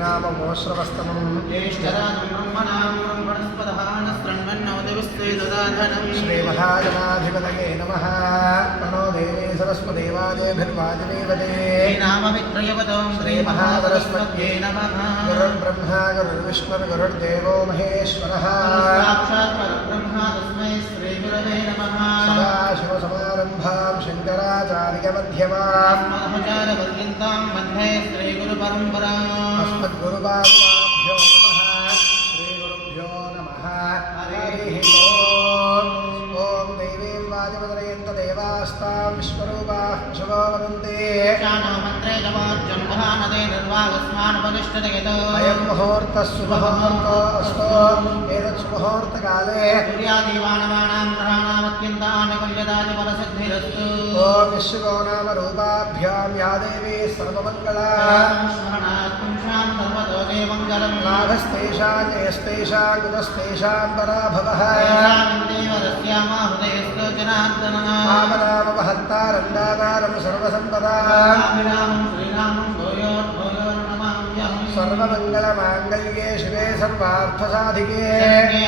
श्रीनामोश्रवस्तमं ज्येष्ठराजं ब्रह्मणां ब्रह्मणस्पदः नस्त्रन्वन्नवदिवस्ते ददाधनं श्रीमहाजनाधिपतये नमः। प्रणो देवी सरस्वतीवाजेभिर्वाजिनीवदे नामवित्रयवतं श्रीमहासरस्वत्यै नमः। गुरुर्ब्रह्मा गुरुर्विष्णुर्गुरुर्देवो महेश्वरः साक्षात् परब्रह्म तस्मै श्रीगुरवे नमः। सदाशिवसमारम्भां शङ्कराचार्यमध्यमाम् अस्मदाचार्यपर्यन्तां वन्दे श्रीगुरुपरम्पराम्। अस्मद्गुरुपादाभ्यो नमः। श्रीगुरुभ्यो नमः। हरिः ओम्। ॐ देवीं वाजवदनयन्त देवास्तां विश्वरूपाः पशवो वदन्ति शानो मन्त्रे जवाज्यं महानदे निर्वागस्मानुपतिष्ठते यतो अयं मुहूर्तः सुमुहूर्तो अस्तु। एतत् सुमुहूर्तकाले सूर्यादिवानवानां ग्रहाणामत्यन्तानुकूल्यतानि फलसिद्धिरस्तु। ॐ विश्वको नाम रूपाभ्यां या देवी सर्वमङ्गला स्मरणात् पुंसां सर्वतो देवमङ्गलं लाभस्तेषां जयस्तेषां कुतस्तेषां पराभवः देवदस्यामाहुदयस्तो जनार्दनः पावनामवहत्तारन्दाकारं सर्वसम्पदां रामं श्रीरामं भूयोर्भूयोर्नमाम्यहं सर्वमङ्गलमाङ्गल्ये शिवे सर्वार्थसाधिके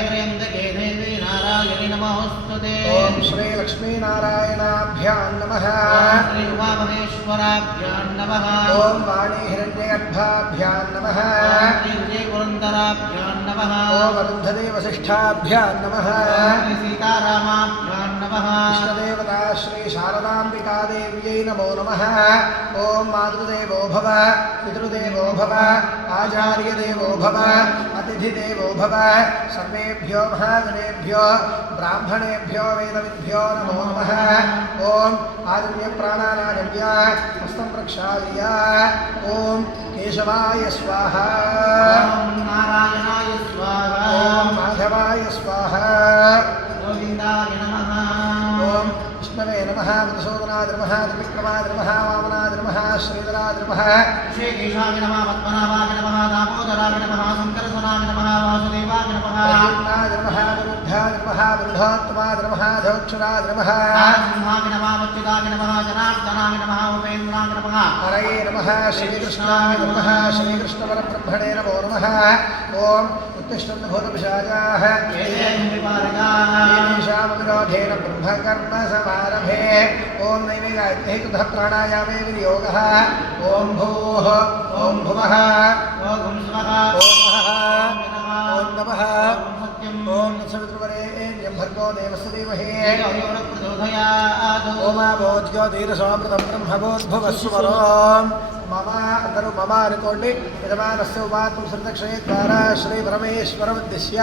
त्र्यम्बके देवी नारायणि नमोऽस्तुते। ॐ श्रीलक्ष्मीनारायणाभ्यां नमः। श्री उमामहेश्वराभ्यां नमः। ॐ वाणीहिरण्यगर्भाभ्यां नमः। श्री विजयपुरन्दराभ्यां नमः। ॐ वरुन्धदेवसिष्ठाभ्यां नमः। श्री सीतारामाभ्यां नमः। इष्टदेवता श्रीशारदाम्बिकादेव्यै नमो नमः। ॐ मातृदेवो भव पितृदेवो भव आचार्यदेवो भव अतिथिदेवो भव सर्वेभ्यो महाजनेभ्यो ब्राह्मणेभ्यो वेदविद्भ्यो नमो नमः। ॐ आदित्यप्राणानागम्य हस्तं प्रक्षाल्य ॐ केशवाय स्वाहा। ॐ नारायणाय स्वाहा। ॐ माधवाय स्वाहा। गोविन्दाय नमः। ॐ विष्णवे नमः। मधुसूदनाय नमः। त्रिविक्रमाय नमः। वामनाय नमः। श्रीधराय नमः। ऋषिकेशाय नमः। पद्मनाभाय नमः। दामोदराय नमः। शङ्करसुनाय नमः। वासुदेवाय नमः। प्रद्युम्नाय नमः। विरुद्धाय नमः। विरुद्धोत्तमाय नमः। धोक्षराय नमः। सिंहाय नमः। वच्युताय नमः। जनार्दनाय नमः। उपेन्द्राय नमः। हरये नमः। श्रीकृष्णाय नमः। श्रीकृष्णपरब्रह्मणे नमो नमः। ॐ उत्तिष्ठन्तु भूतपिशाचाः येषामविरोधेन ब्रह्मकर्मसमारभे। ॐ नैवेगायत्यै ततः प्राणायामे विनियोगः। ॐ भूः ॐ भुवः ॐ स्वः ॐ महः ॐ नमः ॐ सवितृवरेण्यं भर्गो देवस्य धीमहि ओमाभोज्योतिरसोऽमृतं ब्रह्मभूद्भुवस्वरोम् मम अंदरू मम अनुकोंडि यजमानस्य उपात्तं श्रीदक्षिणे द्वारा श्री परमेश्वरमुद्दिश्य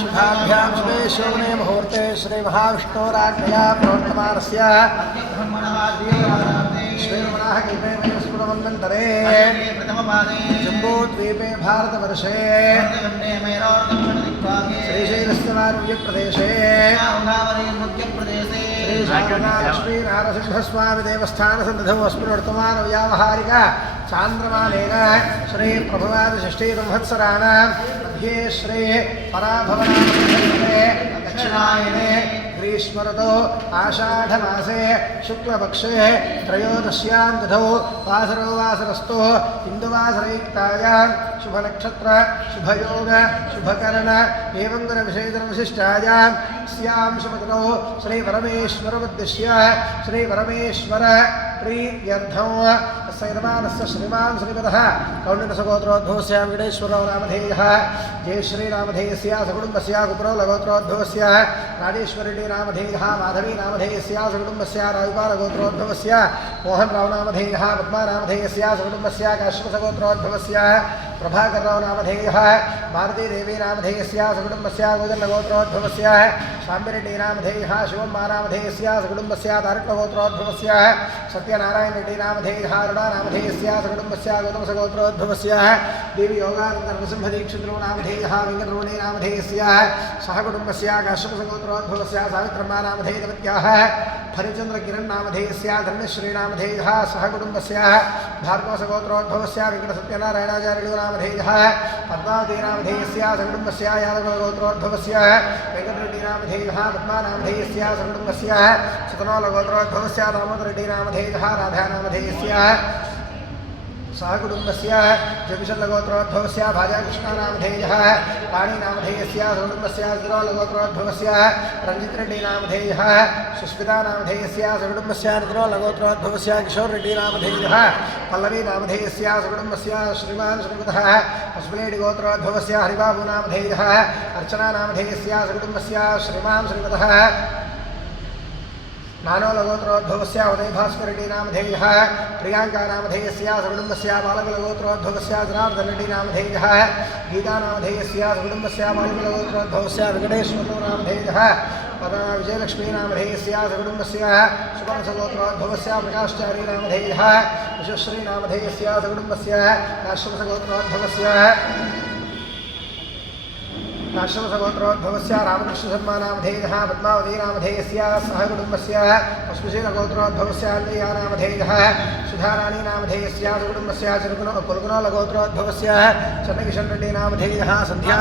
शुभाभ्यां शुभे शोभने मुहूर्ते श्री महाविष्णोराज्ञया प्रवर्तमानस्य श्रीरमणः कल्पे स्फुटमन्वन्तरे जम्बूद्वीपे भारतवर्षे श्रीशैलस्य वारुण्यप्रदेशे श्रीनारसिंहस्वामी देवस्थानसन्निधौ अस्मिन् वर्तमानव्यावहारिक चान्द्रमानेन श्री प्रभवादिषष्टिसंवत्सराणां मध्ये श्री पराभवनामधे दक्षिणायने ग्रीष्मऋतौ आषाढमासे शुक्लपक्षे त्रयोदश्यां तिथौ वासरो वासरस्तु हिन्दुवासरयुक्तायां शुभनक्षत्र शुभयोग शुभकर्ण एवं गुणविशेषविशिष्टायां स्यां शुभतिथौ श्रीपरमेश्वरमुद्दिश्य श्रीपरमेश्वर प्रीत्यर्थं यजमानस्य श्रीमान् श्रीमतः कौण्डिन्यसगोत्रोद्भवस्य वेङ्कटेश्वरराव नामधेयः जयश्रीनामधेयस्य सकुटुम्बस्य कुपुरलगोत्रोद्भवस्य राजेश्वरी नामधेयः माधवी नामधेयस्य सकुटुम्बस्य राजुपालगोत्रोद्भवस्य मोहनराव नामधेयः पद्मानामधेयस्य सकुटुम्बस्य काश्यपसगोत्रोद्भवस्य प्रभाकरराव नामधेयः भारतीदेवी नामधेयस्य सकुटुम्बस्य गोजर्लगोत्रोद्भवस्य शाम्बिरेड्डी नामधेयः शिवम्मा नामधेयस्य सकुटुम्बस्य तारकगोत्रोद्भवस्य सत्यनारायणरेड्डी नामधेयः अरुणा नामधेयस्य सकुटुम्बस्य गौतमसगोत्रोद्भवस्य देवी योगानन्दनरसिंहदीक्षितो नामधेयः वेङ्कटरमणी नामधेयस्य सहकुटुम्बस्य काश्यपसगोत्रोद्भवस्य सावित्रम्मा नामधेयवत्याः हरिचन्द्रकिरण్ नामधेयस्य धर्मश्री नामधेयः सहकुटुम्बस्य भार्गवसगोत्रोद्भवस्य वेङ्कटसत्यनारायणाचार्यो नामधेयः पद्मावती नामधेयस्य सकुटुम्बस्य यादवगोत्रोद्भवस्य वेङ्कटरेड्डी नामधेयः पद्मानामधेयस्य सकुटुम्बस्य सुतनोलगोत्रोद्भवस्य दामोदररेड्डी नामधेयः राधा नामधेयस्य सह कुटुम्बस्य जपिशल्लगोत्रोद्भवस्य भाजाकृष्णानामधेयः पाणिनामधेयस्य सकुटुम्बस्य सरोलगोत्रोद्भवस्य रञ्जितरेड्डिनामधेयः सुस्मितानामधेयस्य सकुटुम्बस्य नितिरोलगोत्रोद्भवस्य किशोररेड्डिनामधेयः पल्लवीनामधेयस्य सकुटुम्बस्य श्रीमान् श्रीमतः पशुपलेडिगोत्रोद्भवस्य हरिबाबुनामधेयः अर्चनानामधेयस्य सकुटुम्बस्य श्रीमान् श्रीमतः नानोलगोत्रोद्भवस्य उदयभास्करेड्डिनामधेयः प्रियांकानामधेयस्य सकुटुम्बस्य बालकुलगोत्रोद्भवस्य जनार्दनरेड्डिनामधेयः गीतानामधेयस्य सकुटुम्बस्य बालकुलगोत्रोद्भवस्य वेङ्कटेश्वरनामधेयः पदा विजयलक्ष्मीनामधेयस्य सकुटुम्बस्य सुवर्णसगोत्रोद्भवस्य प्रकाश्चार्यनामधेयः विश्वश्रीनामधेयस्य सकुटुम्बस्य काश्यपसगोत्रोद्भवस्य काश्यपसगोत्रोद्भवस्य रामकृष्णशर्मानामधेयः पद्मावतीनामधेयस्य सह कुटुम्बस्य पुष्पशीलगोत्रोद्भवस्य अन्ययानामधेयः सुधाराणीनामधेयस्य सकुटुम्बस्य कुलगुणोलगोत्रोद्भवस्य चन्नकिशनरेड्डिनामधेयः सन्ध्या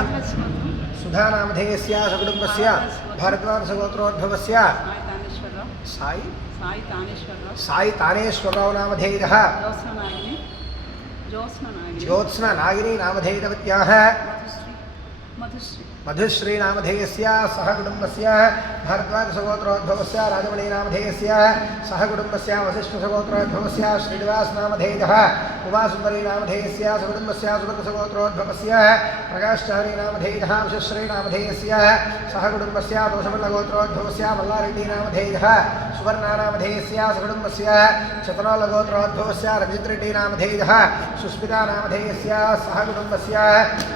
सुधानामधेयस्य सकुटुम्बस्य भारद्वाजसगोत्रोद्भवस्य साई तानेश्वरराव नामधेयः ज्योत्स्ना नागिनी नामधेयवत्याः मधुश्री नामधेयस्य सह कुटुम्बस्य भारद्वाजसगोत्रोद्भवस्य राजमणीनामधेयस्य सह कुटुम्बस्य वसिष्ठसगोत्रोद्भवस्य श्रीनिवास नामधेयः उमासुन्दरीनामधेयस्य सकुटुम्बस्य सुभद्रसगोत्रोद्भवस्य प्रकाश्चार्यनामधेयः विश्वश्रीनामधेयस्य सह कुटुम्बस्य दोषमल्लगोत्रोद्भवस्य मल्लारेड्डिनामधेयः सुवर्णानामधेयस्य सकुटुम्बस्य चतुरोलगोत्रोद्भवस्य रञ्जितरेड्डिनामधेयः सुस्मितानामधेयस्य सह कुटुम्बस्य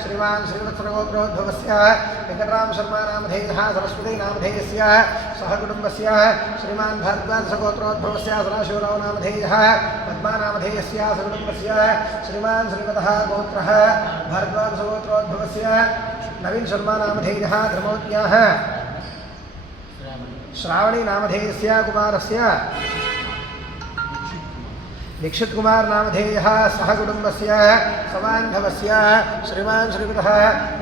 श्रीमान् श्रीवत्सगोत्रोद्भवस्य वेङ्कटराम शर्मानामधेयः सरस्वतीनामधेयस्य सह कुटुम्बस्य श्रीमान् भारद्वाजसगोत्रोद्भवस्य सदाशिवरावनामधेयः पद्मानामधेयस्य सकुटुम्बस्य श्रीमान् श्रीमतः गोत्रः भारद्वाजसगोत्रोद्भवस्य नवीन शर्मानामधेयः धर्मवत्याः श्रावणीनामधेयस्य कुमारस्य दीक्षित कुमार नामधेयः सह कुटुम्बस्य समान्धवस्य श्रीमान् श्रीमतः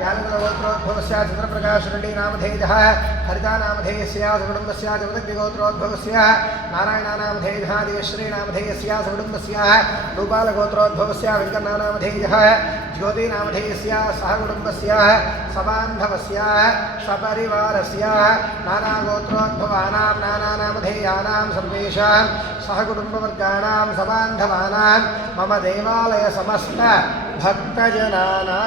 यादवगोत्रोद्भवस्य चन्द्रप्रकाशरेड्डिनामधेयः हरितानामधेयस्य सकुटुम्बस्य जगदग्निगोत्रोद्भवस्य नारायणानामधेयः देवश्रीनामधेयस्य सकुटुम्बस्य रूपालगोत्रोद्भवस्य वेङ्कन्नानामधेयः ज्योतिनामधेयस्य सह कुटुम्बस्य समान्धवस्य सपरिवारस्य नानागोत्रोद्भवानां नानानामधेयानां सर्वेषां सह कुटुम्बवर्गाणां समान्धवानां मम देवालय समस्त भक्तजनानां